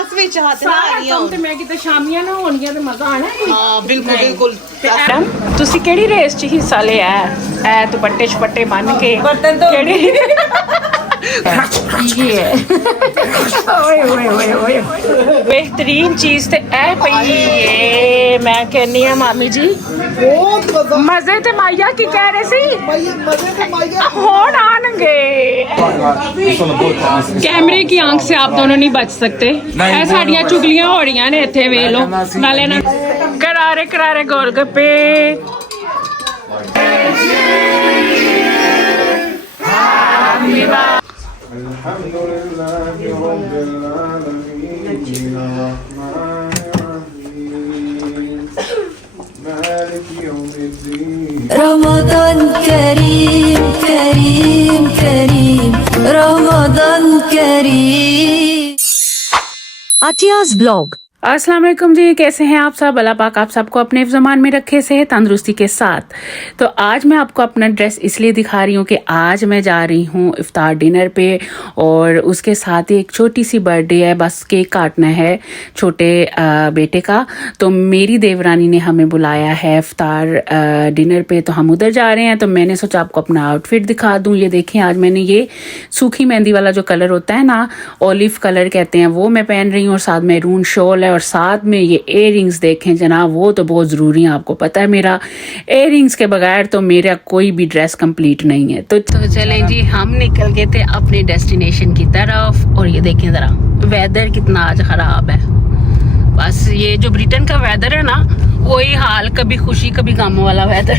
ਆਸ ਵਿੱਚ ਹੱਥ ਨਾ ਆਈਓ ਤੇ ਮੈਂ ਕਿਤੇ ਸ਼ਾਮੀਆਂ ਨਾ ਹੋਣਗੀਆਂ ਤੇ ਮਜ਼ਾ ਆਣਾ ਕੋਈ। ਹਾਂ ਬਿਲਕੁਲ ਬਿਲਕੁਲ। ਤੁਸੀਂ ਕਿਹੜੀ ਰੇਸ 'ਚ ਹਿੱਸਾ ਲਿਆ ਐ ਦੁਪੱਟੇ ਛਪੱਟੇ ਬੰਨ ਕੇ ਕਿਹੜੀ ਓਏ ਓਏ ਓਏ ਓਏ बेहतरीन चीज ते ऐ पई है। मैं कहनी है मामी जी ਬਹੁਤ मजे ते माइया की कह रहे सी ਮਜ਼ੇ ਤੇ ਮਾਈਆ होड़ आनगे। कैमरे की आंख से आप दोनों नहीं बच सकते। ऐ साड़ियां चुगलियां हो रही ने इत्थे वे लो नाले ना करारे करारे गोलगप्पे। Ramadan Kareem Kareem Kareem Ramadan Kareem। Atiya's blog। अस्सलाम वालेकुम जी, कैसे हैं आप सब? अल्लाह पाक आप सबको अपने ज़मान में रखे से तंदुरुस्ती के साथ। तो आज मैं आपको अपना ड्रेस इसलिए दिखा रही हूँ कि आज मैं जा रही हूँ इफ्तार डिनर पे और उसके साथ ही एक छोटी सी बर्थडे है, बस केक काटना है छोटे बेटे का। तो मेरी देवरानी ने हमें बुलाया है इफ्तार डिनर पे, तो हम उधर जा रहे हैं। तो मैंने सोचा आपको अपना आउटफिट दिखा दूँ। ये देखें, आज मैंने ये सूखी मेहंदी वाला जो कलर होता है ना, ऑलिव कलर कहते हैं, वो मैं पहन रही हूँ और साथ मैरून शॉल है और साथ में ये इयररिंग्स देखें जनाब, वो तो बहुत ज़रूरी है। आपको पता है मेरा इयररिंग्स के बगैर तो मेरा कोई भी ड्रेस कंप्लीट नहीं है। तो चलें जी, हम निकल गए थे अपने डेस्टिनेशन की तरफ और ये देखें ज़रा वेदर कितना आज ख़राब है। बस ये जो ब्रिटेन का वेदर है ना, वही हाल, कभी खुशी कभी गम वाला वेदर।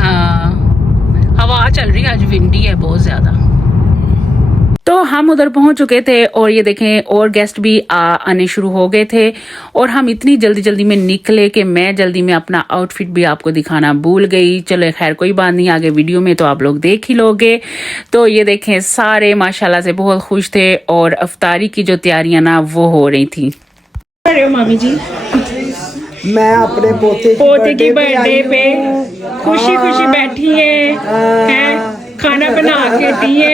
हाँ, हवा चल रही है, आज विंडी है बहुत ज़्यादा। तो हम उधर पहुंच चुके थे और ये देखें और गेस्ट भी आने शुरू हो गए थे और हम इतनी जल्दी जल्दी में निकले कि मैं जल्दी में अपना आउटफिट भी आपको दिखाना भूल गई। चलो खैर कोई बात नहीं, आगे वीडियो में तो आप लोग देख ही लोगे। तो ये देखें सारे माशाल्लाह से बहुत खुश थे और इफ्तारी की जो तैयारियां ना वो हो रही थी। अरे मामी जी, मैं अपने पोते की बर्थडे पे खुशी खुशी बैठी है खाना बना के दिए।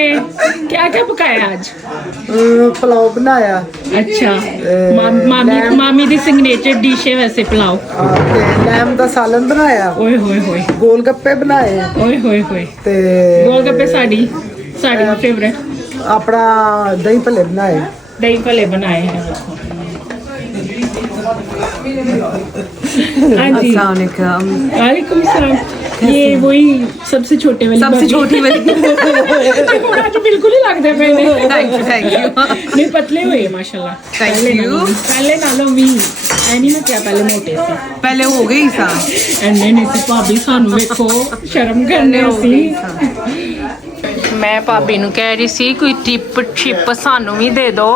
क्या क्या पकाया आज? पुलाव बनाया। अच्छा, मामी दी सिग्नेचर डिश है वैसे पुलाव। लैम दा सालन बनाया। ओए होए होए। गोलगप्पे बनाए। ओए होए होए। ते गोलगप्पे साड़ी फेवरेट। अपना दही भल्ले बनाए। दही भल्ले बनाए हैं। हाँ जी, वालेकुम सलाम। ये वही सबसे छोटे वाली, सबसे छोटी वाली तो बिल्कुल ही लगता है। मैंने थैंक यू नहीं पतले हुए माशाल्लाह। पहले नालों भी नहीं, मैं क्या पहले मोटे थे, पहले हो गई सा एने नहीं सी भाभी सानू देखो शर्म करने सी। मैं भाभी नु कह रही सी कोई टिप छिप सानू भी दे दो।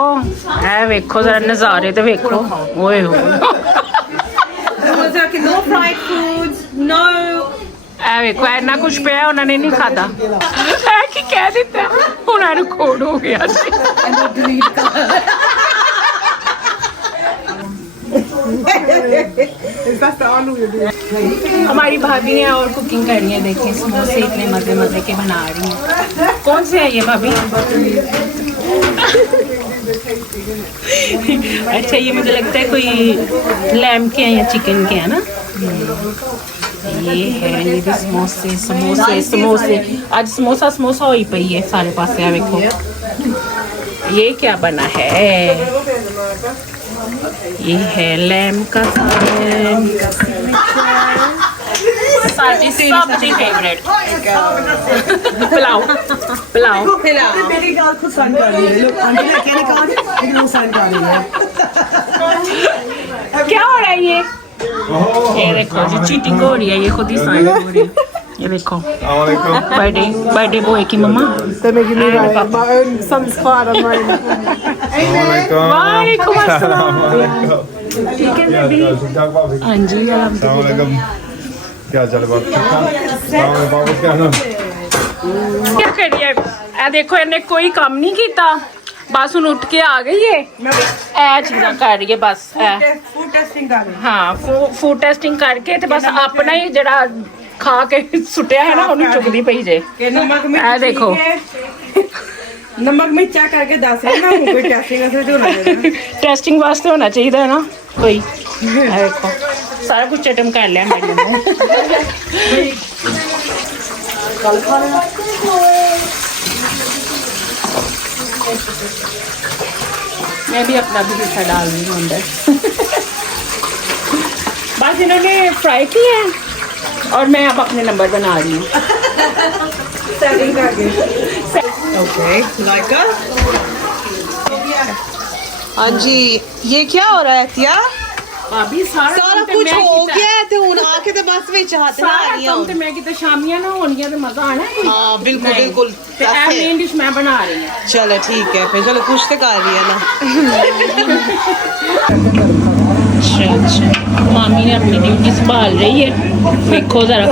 ऐ वेखो जरा नज़ारे ते वेखो। ओए होए no fried foods, no। ऐ वेखो इन्ना कुछ पिया उन्होंने नहीं खाता। है कि कह दिता उन्होंने खोड़ हो गया। हमारी भाभी है और कुकिंग कर रही है। देखिए समोसे इतने मजे मजे के बना रही हैं। कौन से है ये भाभी? अच्छा, ये मुझे लगता है कोई लैम के हैं या चिकन के हैं ना। ये है, ये भी समोसे समोसे समोसे। आज समोसा समोसा हो ही पई है सारे पासे। आ देखो ये क्या बना है, ये है लैम का सालन। सबसे फेवरेट पुलाव पुलाव। मेरी गाल खुद सन कर रही है। लोग आंटी ने क्या कहा लेकिन वो सन कर रही है। क्या हो रहा है ये देखो जी, चीटिंग हो रही है, ये खुद ही साइन हो रही है। ये देखो बर्थडे बॉय की मम्मा। वालेकुम अस्सलाम। ठीक है बेबी। हाँ जी, क्या चल क्या करिए। देखो इन्हें कोई काम नहीं किया, बस हूँ उठ के आ गई है, ए चीज़ा कर रही है बस। फूड टेस्टिंग कर रही है। हाँ, फूड टेस्टिंग करके ते बस अपना ही जड़ा खा के सुटिया है ना उन्हें चुकदी पई जे। देखो नमक में चेक करके दस रहे ना कोई टेस्टिंग ऐसे तो होना चाहिए टेस्टिंग वास्ते होना चाहिए ना कोई। देखो सारा कुछ चटम कर लिया मैंने। मैं भी अपना भी हिस्सा डाल रही हूँ अंदर। बस इन्होंने फ्राई किया है और मैं अब अपने नंबर बना रही हूँ। सेटिंग करके ओके लाइक हाँ जी, ये क्या हो रहा है तिया? भाभी सारा कुछ हो गया है ते हुन आके ते बस विच हाथ ला सारा रही काम हूं। ते मैं किते शामियां ना होनियां ते मजा आना है। हाँ बिल्कुल बिल्कुल। ते ए मेन डिश मैं बना रही हूं। चलो ठीक है फिर, चलो कुछ तो कर रही है ना। अच्छा मामी ने अपनी ड्यूटी संभाल रही है। देखो जरा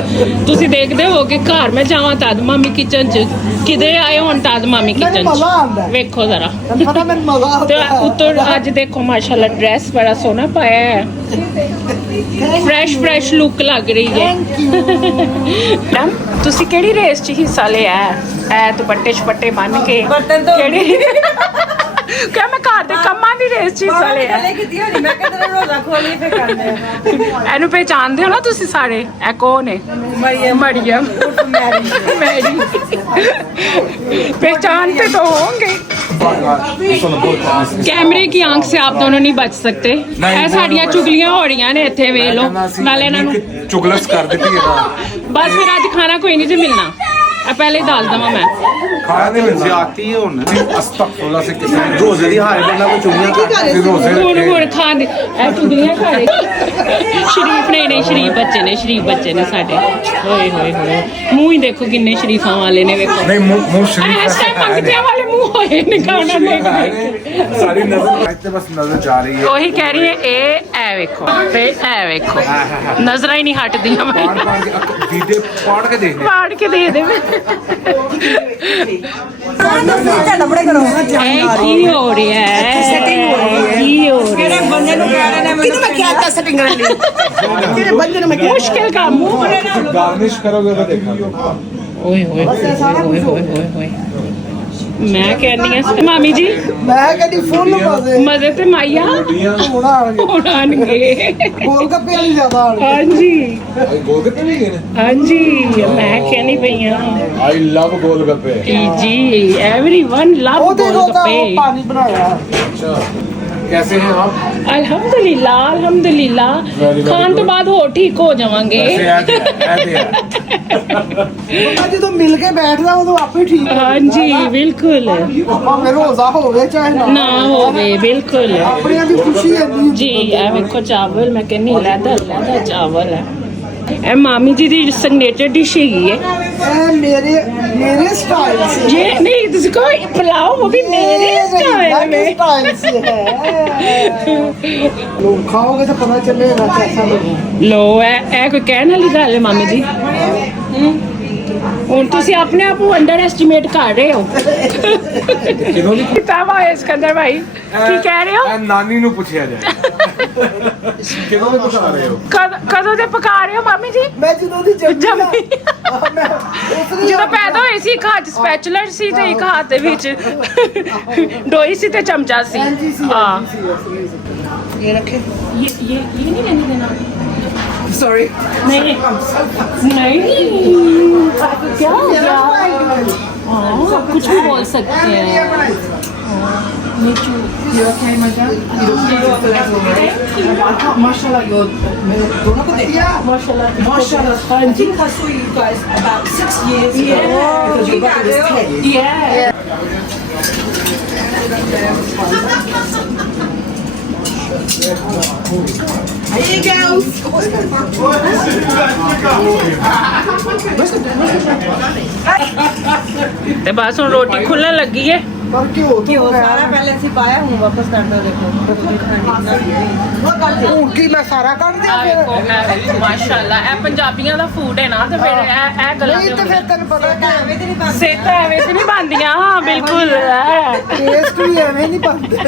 तुसी देखदे हो कि घर मैं जावां तद मामी किचन च, किधरे आए होन तद मामी किचन च। देखो जरा ते उत्तर आज देखो माशाल्लाह ड्रेस बड़ा सोहना पाया है। फ्रेश लुक लग रही है। मैम तुसी केड़ी रेस च हिस्सा लिया है? ए दुपट्टे छपट्टे बन के केड़ी क्या मैं घर दे कम्मां दी रेस च हिस्सा लिया है? मैं किधर रोजा खोली पे करने एनु पहचानदे हो ना तुसी सारे? ए कौन है? मरियम मैरी पहचानते तो होंगे। कैमरे की आंख से आप दोनों नहीं बच सकते। ऐ साड़ियां चुगलियां हो रही ने इत्थे वे लो नाले इन्हां नूं चुगलस कर देती है बस फिर अज खाना कोई नहीं जी मिलना। पहले ही डाल दवा मैं खाना दे ज्यादती होना अस्तगफुरुल्लाह से किसी रोजे दी हाल बंदा को चुगलियां कर रोजे गुड़ खा दे ए चुगलियां खा रहे शरीफ नहीं शरीफ बच्चे ने साडे। होए मुंह ही देखो किन्ने शरीफां वाले ने। देखो नहीं मुंह शरीफ इस टाइम मंगतियां वाले मुंह होए ने खाना देख सारी नजर ते बस नजर जा रही है। वही कह रही है ए वेखो ते ए वेखो नजर ही नहीं हटदियां पाड़ के देख पाड़ के दे दे। की हो रही है मुश्किल काम गार्निश करोगे तो देखा मैं कहनी मामी जी मैं कहती फुल मजे ते माइया होणांगे गोलगप्पे वाली ज्यादा हाँ जी गोलगप्पे भी गए हाँ जी मैं कहनी पई हां आई लव गोलगप्पे जी एवरीवन लव गोलगप्पे। पानी बनाया। अच्छा कैसे हैं आप? अल्हम्दुलिल्लाह खान तो बाद हो ठीक हो जावांगे। ਜਦੋਂ ਮਿਲ ਕੇ ਬੈਠਦਾ ਉਦੋਂ ਆਪੇ ਠੀਕ हाँ जी बिल्कुल ਭਾਵੇਂ ਰੋਜ਼ਾ ਹੋਵੇ ਚਾਹੇ ना होवे बिल्कुल ਆਪਣਿਆਂ ਦੀ ਖੁਸ਼ੀ ਹੈ जी ए वेखो चावल मैं कहनी लैदा चावल है। ए मामी जी दी सिग्नेचर डिश हैगी है। ਇਹ ਮੇਰੇ ਸਟਾਈਲ ਸੇ ये नहीं तुझे को पुलाव वो भी मेरे स्टाइल में। स्टाइल से है लोग खाओगे तो पता चलेगा कैसा लगे। लो ए कोई कहने वाली गल है मामी जी। ਹੁਣ ਤੁਸੀਂ ਆਪਣੇ ਆਪ ਨੂੰ ਅੰਡਰ ਐਸਟੀਮੇਟ ਕਰ ਰਹੇ ਹੋ। ਕਿਦੋਂ ਦੀ ਕਿਤਾਬ ਆਏ ਸਿਕੰਦਰ ਭਾਈ ਕੀ ਕਹਿ ਰਹੇ ਹੋ? ਨਾਨੀ ਨੂੰ ਪੁੱਛਿਆ ਜਾਏ ਕਿਦੋਂ ਦੇ ਪਕਾ ਰਹੇ ਹੋ? ਕਦੋਂ ਦੇ ਪਕਾ ਰਹੇ ਹੋ ਮਾਮੀ ਜੀ? ਮੈਂ ਜਦੋਂ ਦੀ ਜੰਮੀ ਜਦੋਂ ਪੈਦਾ ਹੋਏ ਸੀ ਇੱਕ ਹੱਥ ਸਪੈਚੂਲਰ ਸੀ ਤੇ ਇੱਕ ਹੱਥ ਦੇ ਵਿੱਚ ਡੋਈ ਸੀ ਤੇ ਚਮਚਾ ਸੀ। ਹਾਂ ये रखे ये नहीं रहने देना। सॉरी नहीं क्या हो गया? हाँ कुछ भी बोल सकते हैं। माशाल्लाह दोनों को देखिए माशाल्लाह I think I saw you guys about 6 years ago because your brother was 10. Yeah. Here you go. ਤੇ ਬਸ ਹੁਣ ਰੋਟੀ ਖੁੱਲਣ ਲੱਗੀ ਹੈ। पर क्यों क्यों सारा पहले से पाया हूँ वापस कर दो देखो ਹੁਣ ਕੀ ਮੈਂ ਸਾਰਾ ਕੱਢ ਦਿਆਂ ਆ ਵੇਖੋ ਇਹ ਮਾਸ਼ਾਅੱਲਾ ਇਹ ਪੰਜਾਬੀਆਂ ਦਾ ਫੂਡ ਹੈ ਨਾ ਤੇ ਫਿਰ ਇਹ ਗੱਲਾਂ ਨਹੀਂ ਤੇ ਫਿਰ ਤੈਨੂੰ ਪਤਾ ਕਿ ਐਵੇਂ ਤੇ ਨਹੀਂ ਬਣਦਾ ਸਿਹਤ ਐਵੇਂ ਤੇ ਨਹੀਂ ਬਣਦੀਆਂ। ਹਾਂ ਬਿਲਕੁਲ ਟੇਸਟ ਵੀ ਐਵੇਂ ਨਹੀਂ ਬਣਦੇ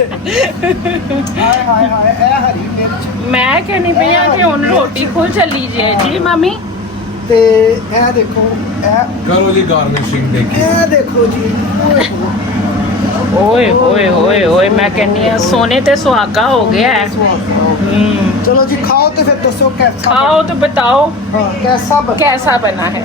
ਹਾਏ ਹਾਏ ਹਾਏ ਇਹ ਹਰੀ ਮਿਰਚ ਮੈਂ ਕਹਿੰਦੀ ਪਈ ਆ ਕਿ ਹੁਣ ਰੋਟੀ ਖੁੱਲ ਚੱਲੀ ਜੇ ਜੀ ਮਾਮੀ। ਤੇ ਇਹ ਦੇਖੋ ਇਹ ਕਰੋ ਜੀ ਗਾਰਨਿਸ਼ਿੰਗ ਦੇਖੀ ਇਹ ਦੇਖੋ ਜੀ ओए ओए ओए ओए मैं कहनी है सोने ते सुहागा हो गया है। चलो जी खाओ तो फिर दसो कैसा खाओ तो बताओ हाँ, कैसा बना है।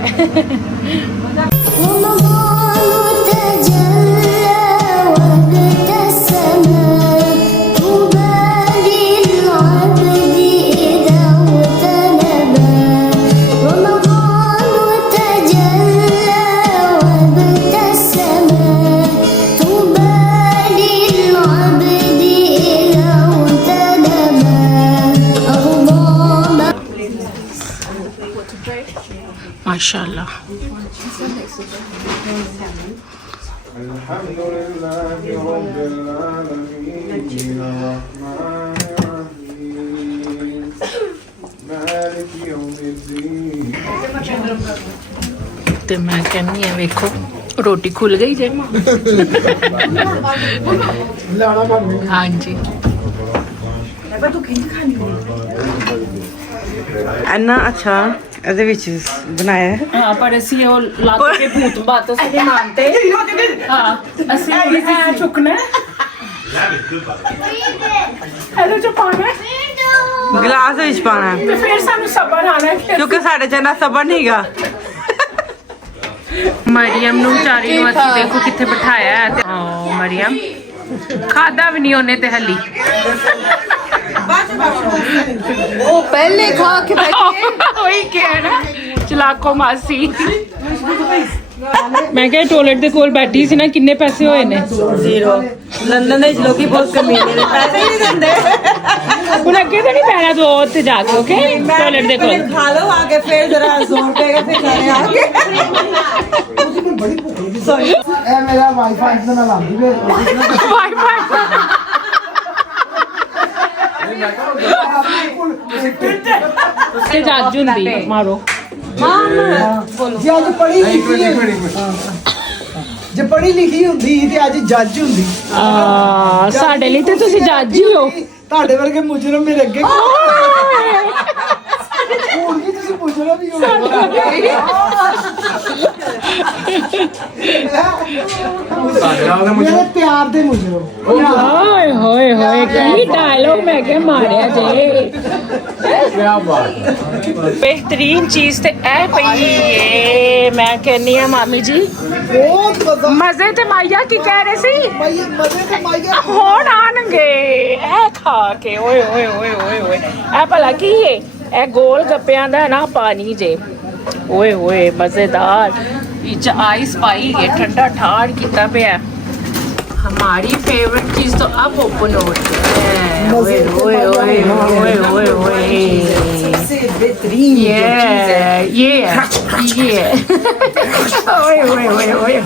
माशाल्लाह। ते मैं कहनी है वेखो रोटी खुल गई जे। हाँ जी ਇੰਨਾ ਅੱਛਾ ਇਹਦੇ ਵਿੱਚ ਬਣਾਇਆ ਹੈ। हाँ पर असी वो लात के भूत बात से नहीं मानते। हाँ असी है चुकना ਇਹਦੇ ਚ ਪਾਣਾ ਗਲਾਸ ਵਿੱਚ ਪਾਣਾ ਹੈ ਤੇ ਫਿਰ ਸਾਨੂੰ ਸਬਰ ਆਣਾ ਕਿਉਂਕਿ ਸਾਡੇ ਚ ਇੰਨਾ ਸਬਰ ਨਹੀਂਗਾ। ਮਰੀਮ ਨੂੰ ਵਿਚਾਰੀ ਨੂੰ ਅਸੀਂ ਦੇਖੋ ਕਿੱਥੇ ਬਿਠਾਇਆ ਹੈ ਤੇ ਮਰੀਮ ਖਾਦਾ ਵੀ ਨਹੀਂ ਉਹਨੇ ਤੇ ਹਲੀ ਉਹ ਪਹਿਲੇ ਖਾ ਕੇ ਉਹੀ ਕਹਿ ਨਾ ਚਲਾਕੋ ਮਾਸੀ। ਮੈਂ ਕਿਹਾ ਟਾਇਲਟ ਦੇ ਕੋਲ ਬੈਠੀ ਸੀ ਨਾ ਕਿੰਨੇ ਪੈਸੇ ਹੋਏ ਨੇ 0 ਲੰਡਨ ਦੇ ਲੋਕੀ ਬਹੁਤ ਕਮੀਨੇ ਨੇ ਪੈਸੇ ਹੀ ਨਹੀਂ ਦਿੰਦੇ। ਹੁਣ ਅੱਗੇ ਤਾਂ ਨਹੀਂ ਪੈਣਾ ਤੂੰ ਉੱਥੇ ਜਾ ਕੇ ਓਕੇ ਟਾਇਲਟ ਦੇ ਕੋਲ ਖਾ ਲਓ ਆਗੇ ਫਿਰ ਜਰਾ ਜ਼ੋਰ ਪਏਗਾ ਫਿਰ ਖਾਣੇ ਆਗੇ। ਇਹ ਮੇਰਾ ਵਾਈਫਾਈ ਦਾ ਨਾਲ ਆਂਦੀ ਵੇ ਵਾਈਫਾਈ ਤੇ ਜੱਜ ਹੁੰਦੀ ਮਾਰੋ ਜੇ ਅੱਜ ਪੜ੍ਹੀ ਲਿਖੀ ਜੇ ਪੜ੍ਹੀ ਲਿਖੀ ਹੁੰਦੀ ਤੇ ਅੱਜ ਜੱਜ ਹੁੰਦੀ। ਸਾਡੇ ਲਈ ਤੇ ਤੁਸੀਂ ਜੱਜ ਹੀ ਹੋ। ਤੁਹਾਡੇ ਵਰਗੇ ਮੁਜਰਮ ਮੇਰੇ ਅੱਗੇ ਹੁਣ ਵੀ ਤੁਸੀਂ ਮੁਜਰਮ ਹੀ ਹੋ। ਮੇਰੇ ਪਿਆਰ ਦੇ ਮੁਜਰਮ। ਓਏ ਹੋਏ ਹੋਏ ਕੀ ਡਾਇਲੋਗ ਮੈਂ ਕਿਹਾ ਮਾਰਿਆ ਜੇ। बेहतरीन चीज ते ए पई है मैं कहनी है मामी जी ਬਹੁਤ ਮਜ਼ਾ मजे ते माइया की कह रहे सी ਭਾਈ ਮਜ਼ੇ ਤੇ ਮਾਈਆ ਹੁਣ ਆਣਗੇ ਇਹ ਖਾ ਕੇ ਓਏ ਓਏ ਓਏ ਓਏ ਓਏ ਇਹ ਭਲਾ ਕੀ ਹੈ ਇਹ ਗੋਲ ਗੱਪਿਆਂ ਦਾ ਨਾ ਪਾਣੀ ਜੇ ਓਏ ਓਏ ਮਜ਼ੇਦਾਰ ਵਿੱਚ ਆइस पाई है ठंडा ठाड़ किता पे हमारी फेवरेट चीज तो अब ओपन हो रही है ओए ओए ओए ओए ओए ओए ये ओए ओए ओए ओए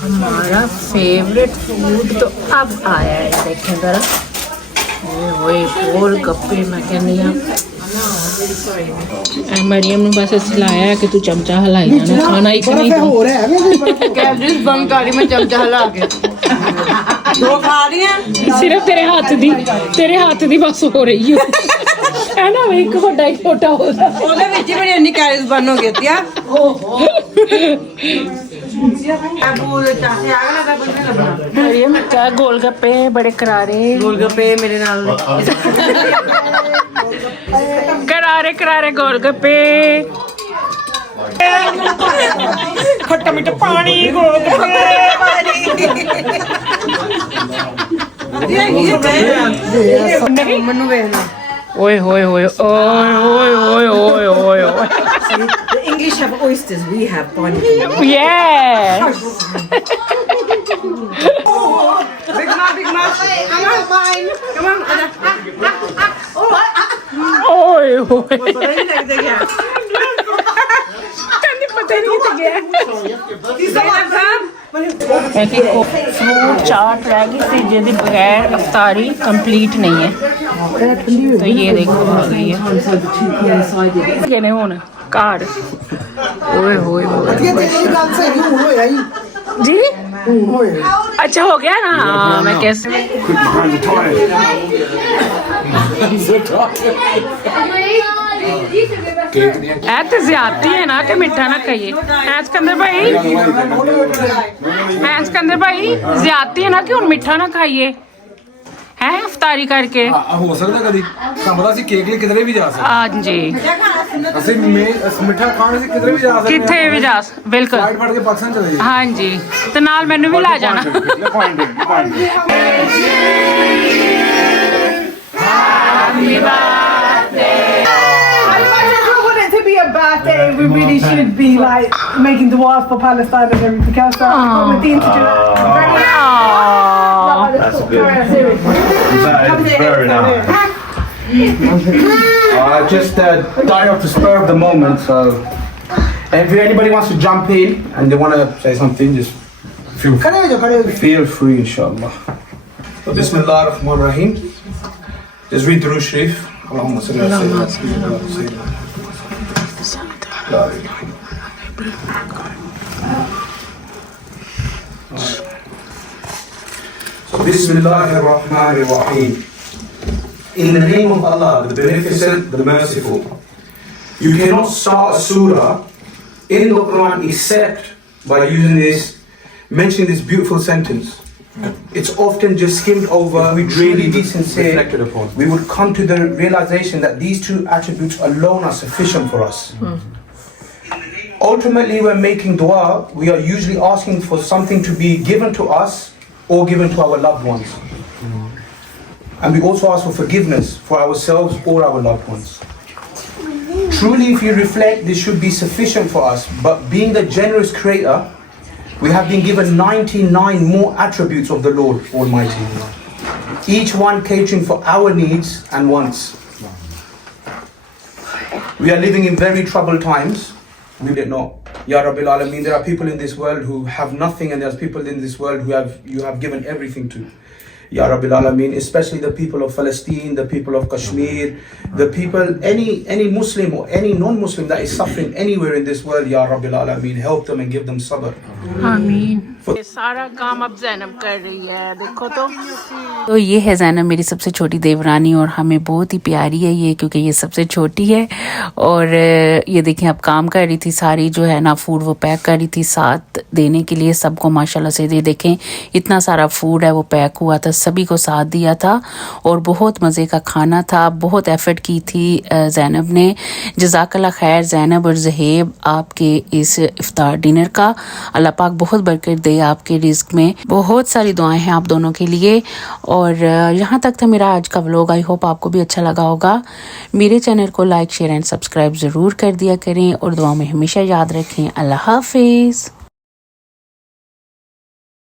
हमारा फेवरेट फूड तो अब आया है देखें जरा ओए ओए गोल गप्पे मैं कहनी हाँ मरियम ने बस हिलाया है कि तू चमचा हिलाई जाना खाना एक नहीं ਹੋ ਰਿਹਾ ਹੈ कैबरिस बंद कर रही मैं चमचा हिला के दो खा रही हैं सिर्फ तेरे हाथ दी बस हो रही है है ना भाई एक बड़ा एक छोटा होता ਉਹਦੇ ਵਿੱਚ ਹੀ ਬੜੀ ਇੰਨੀ ਕੈਲਰੀਜ਼ ਬਰਨ ਹੋ ਗਈ ਤੀ ਆ ਅਬੂ ਦੇ ਚਾਚੇ ਆ ਗਏ ਨਾ ਕੁਝ ਨਹੀਂ ਲੱਭਣਾ मरियम क्या गोलगप्पे बड़े करारे ਗੋਲਗੱਪੇ ਮੇਰੇ ਨਾਲ करारे गोलगप्पे खट्टा मीठा पानी गोलगप्पे ਮੈਨੂੰ ਵੇਖਣਾ ओए होए होए ओए ओए ओए ओए ओए ओए The English have oysters, we have pani. Yes. Big Mac come on mine come on ओए ओए ਪਤਾ ਨਹੀਂ ਲੱਗਦਾ ਗਿਆ ਕਹਿੰਦੀ ਪਤਾ ਨਹੀਂ ਕਿੱਥੇ ਗਿਆ फ्रूट चाट रह गई थी जिसके बगैर अफ्तारी कंप्लीट नहीं है तो ये देखो आ गई है कहने हुन घर ओए होए होए ਇਹ ਤੇਰੀ ਗੱਲ ਸਹੀ ਹੁਣ ਹੋਇਆ ਹੀ जी ਹੁਣ ਹੋਇਆ अच्छा हो गया ना हाँ, मैं कैसे ऐ ते ज्यादती है ना कि मिठा ना खाइए। ऐ सिकंदर भाई ज्यादती है ना कि हुण मिठा ना खाइए है इफ्तारी करके। हो सकता कभी पता सी केक लिए किधरे भी जा सकते। हाँ जी ਅਸੀਂ ਮਿੱਠਾ ਖਾਣ ਸੀ ਕਿਧਰੇ ਵੀ ਜਾ ਸਕਦੇ किथे भी जा बिल्कुल। ਫਲਾਈਟ ਫੜ ਕੇ ਪਾਕਿਸਤਾਨ ਚਲੇ ਜਾਈਏ। हाँ जी तो नाल मैनू भी ला जाना। Happy birthday। To be a birthday, we really should be like making dawat for Palestine and everything else. So I want Nadine to do it. Ready? That's good. That is very nice. Just die off the spur of the moment. So if anybody wants to jump in and they want to say something, just feel free, inshallah. So, Bismillah ar-Rahman ar-Rahim. Just read Durood Sharif. Allahumma salli ala Sayyidina. So, Bismillah ar-Rahman ar-Rahim. In the name of Allah, the Beneficent, the Merciful. You cannot start a surah in the Quran except by mentioning this beautiful sentence. It's often just skimmed over. We'd really be sincere. We would come to the realization that these two attributes alone are sufficient for us. Ultimately, when making dua, we are usually asking for something to be given to us or given to our loved ones. And we also ask for forgiveness for ourselves or our loved ones. Truly, if you reflect, this should be sufficient for us. But being the generous Creator, we have been given 99 more attributes of the Lord Almighty, each one catering for our needs and wants. We are living in very troubled times. We did not. Ya Rabbil Alameen, there are people in this world who have nothing, and there's people in this world who you have given everything to. Ya Rabbil Alameen, especially the people of Palestine, the people of Kashmir, the people, any Muslim or any non-Muslim that is suffering anywhere in this world, Ya Rabbil Alameen, help them and give them sabr. आमीन। ये सारा काम अब ज़ैनब कर रही है, देखो तो ये है ज़ैनब, मेरी सबसे छोटी देवरानी, और हमें बहुत ही प्यारी है ये, क्योंकि ये सबसे छोटी है। और ये देखें अब काम कर रही थी, सारी जो है ना फूड वो पैक कर रही थी साथ देने के लिए सबको माशाल्लाह से। ये देखें इतना सारा फूड है वो पैक हुआ था, सभी को साथ दिया था और बहुत मज़े का खाना था। बहुत एफर्ट की थी ज़ैनब ने। जज़ाकल्लाह खैर ज़ैनब और ज़हेब आपके इस इफ्तार डिनर का। अल्लाह पाक बहुत बरकत दे आपके रिज़्क में। बहुत सारी दुआएं हैं आप दोनों के लिए। और यहाँ तक था मेरा आज का व्लॉग। आई होप आपको भी अच्छा लगा होगा। मेरे चैनल को लाइक शेयर एंड सब्सक्राइब ज़रूर कर दिया करें और दुआ में हमेशा याद रखें। अल्लाह हाफिज़।